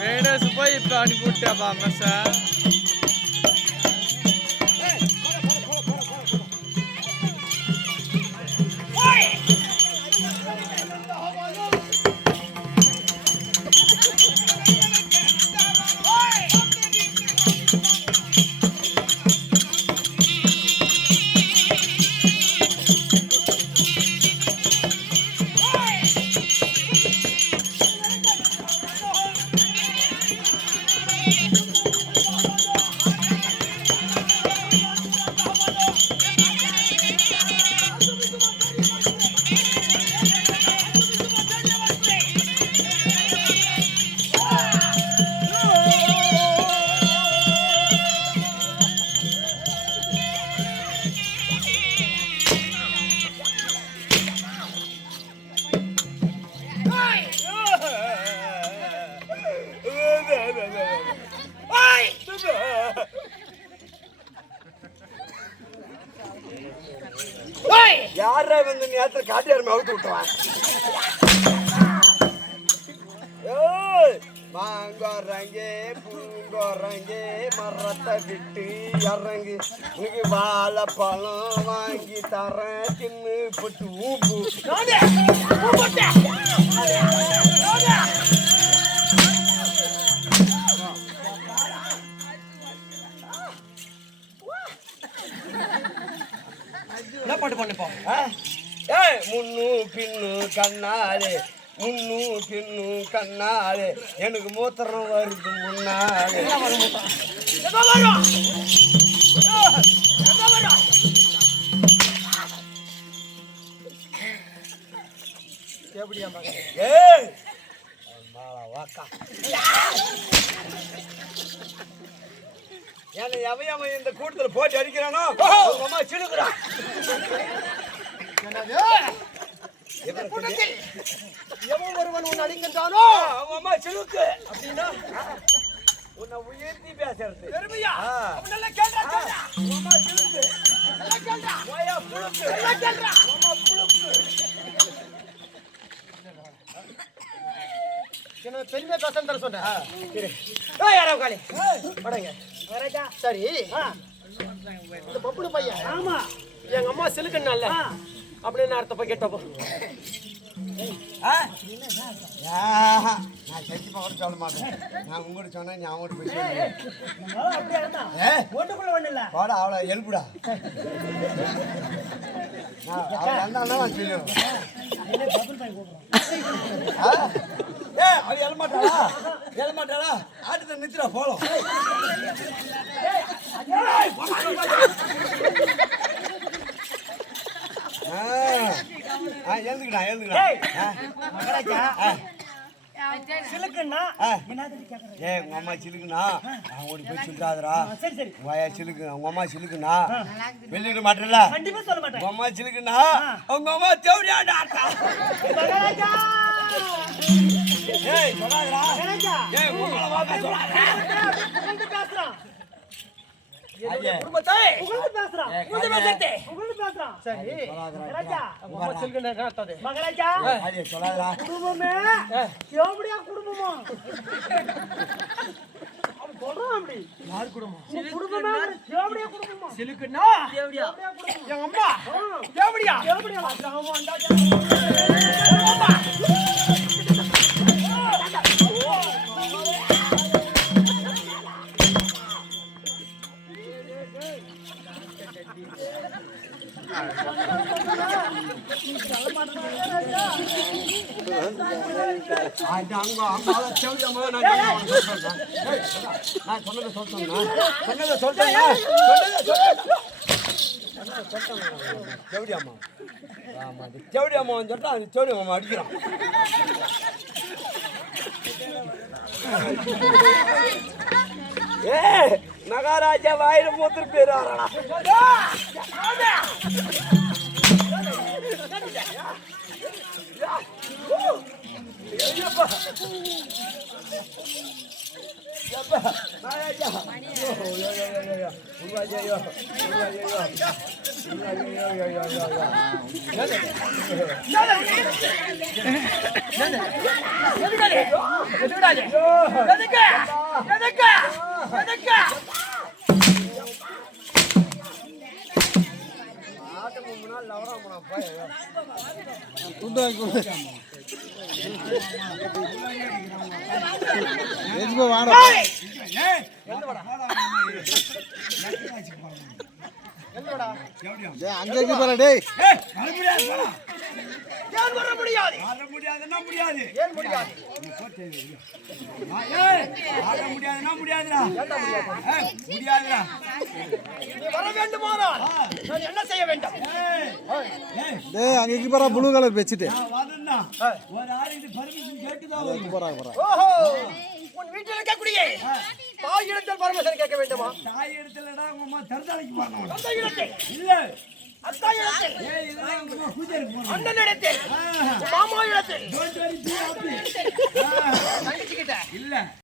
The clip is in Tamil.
வேடஸ் போய் இப்ப அனுப்பி விட்டாப்பா மசா யாரா வந்து நேரத்துல காட்டியாருமே அவுத்து விட்டுவான். மாங்கோரங்கே பூங்கோரங்கே மரத்தை விட்டு இறங்கு உனக்கு வாழைப்பழம் வாங்கி தரேன் தின்னு போட்டு ஊம்பு. என்ன பாட்டு பண்ணிப்போம்? முன்னு பின்னு கண்ணாலே முன்னு பின்னு கண்ணாலே எனக்கு மூத்திரம் வருது முன்னாலே. எப்படியா ஏன்னா எவையவன் இந்த கூட்டத்துல போட்டு அடிக்கிறானோ அம்மா சிலுக்குறான். எவன் ஒருவன் உன்னை அடிக்கின்றானோ அவங்க அம்மா சிலுக்கு அப்படின்னா உன்னை உயர்த்தி பேசுறது பெருமையா. அம்மா சிலுக்கு பெருமையா பேச சொன்னேன். சரி இந்த பப்புனு பையன் ஆமா எங்க அம்மா சிலுக்குன்னால அப்படின்னு அர்த்தப்ப கேட்டப்போ நான் கண்டிப்பா கூட சொல்ல மாட்டேன். நான் உங்கள்கிட்ட சொன்னா நீ அவங்கள்ட்ட போய் ஒண்ணுக்குள்ள ஒண்ணு இல்ல போட அவளை எழுப்புடா. நான் சொல்லுவேன். அவ எழமாட்டாளா எழமாட்டாளா ஆட்டத்தை நிறுத்திடா போலாம். எழுந்துக்கடா எழுந்துக்கடா. சிலுக்குன்னா உங்க அம்மா சிலுக்குனா அவங்க போய் சொல்றாதரா. உங்க சிலுக்கு உங்க அம்மா சிலுக்குனா வெளியிட மாட்டேன்ல. கண்டிப்பா சொல்ல மாட்டேன். உங்க அம்மா சிலுக்குனா உங்க அம்மா தேவடியாடா. ஏய் சொல்லாதடா. ஏய் உங்கள வாங்க சொல்லாதடா. பேசுறான். என்னுடைய குடும்பத்தை புகழ்ந்து பேசுறான். புகழ்ந்து பேசுறதே. புகழ்ந்து பேசுறான். சரி மகாராஜா, உங்க அம்மா சிலுக்கு நான் காட்டாதே. மகாராஜா, அடியே சொல்லாதடா. குடும்பமே எப்படியா குடும்பமா? அவன் சொல்றான் அப்படி. யார் குடும்பம்? உன் குடும்பமே எப்படியா குடும்பமா? சிலுக்குன்னா எப்படியா? எங்க அம்மா எப்படியா? எப்படியா? ராமன் வந்தா அங்க அங்க செவிடியம்மா நான் சொல்றேன். நான் சொன்னதை சொல்றேன். செவிடியம்மா. ஆமா செவிடியம்மா சொல்லிட்டு அது செவிடியம்மா அடிக்கிறான். மகாராஜா வாயில மூத்திர பேராரா. அங்கே போற டேய் ஏன் வர முடியாது? முடியாதுன்னா முடியாது. ஏன் முடியாது? முடியாதுடா. முடியாதுடா. நீ வர வேண்டுமானால் நான் என்ன செய்ய வேண்டும்? டேய் அங்கே போற ப்ளூ கலர் பெட்ஷீட் வரணும்னா ஒரு ஆளுக்கு பர்மிஷன் கேட்டுதான் வரும். போறாங்க ஓஹோ, உன் வீட்டில் இருக்கக்கூடிய தாய் இடத்தில் பரமேஸ்வரன் கேட்க வேண்டுமா? தாய் இடத்துலடா உங்க அம்மா தர்தாளிக்கு வரணும். அந்த இடத்தில் இல்ல அத்தா இடத்தில் இதெல்லாம் உங்க அம்மா பூஜைக்கு போறோம். அண்ணன் இடத்தில் மாமா இடத்தில் டோன்ட் வரி பி ஹாப்பி. தங்கச்சிக்கிட்ட இல்ல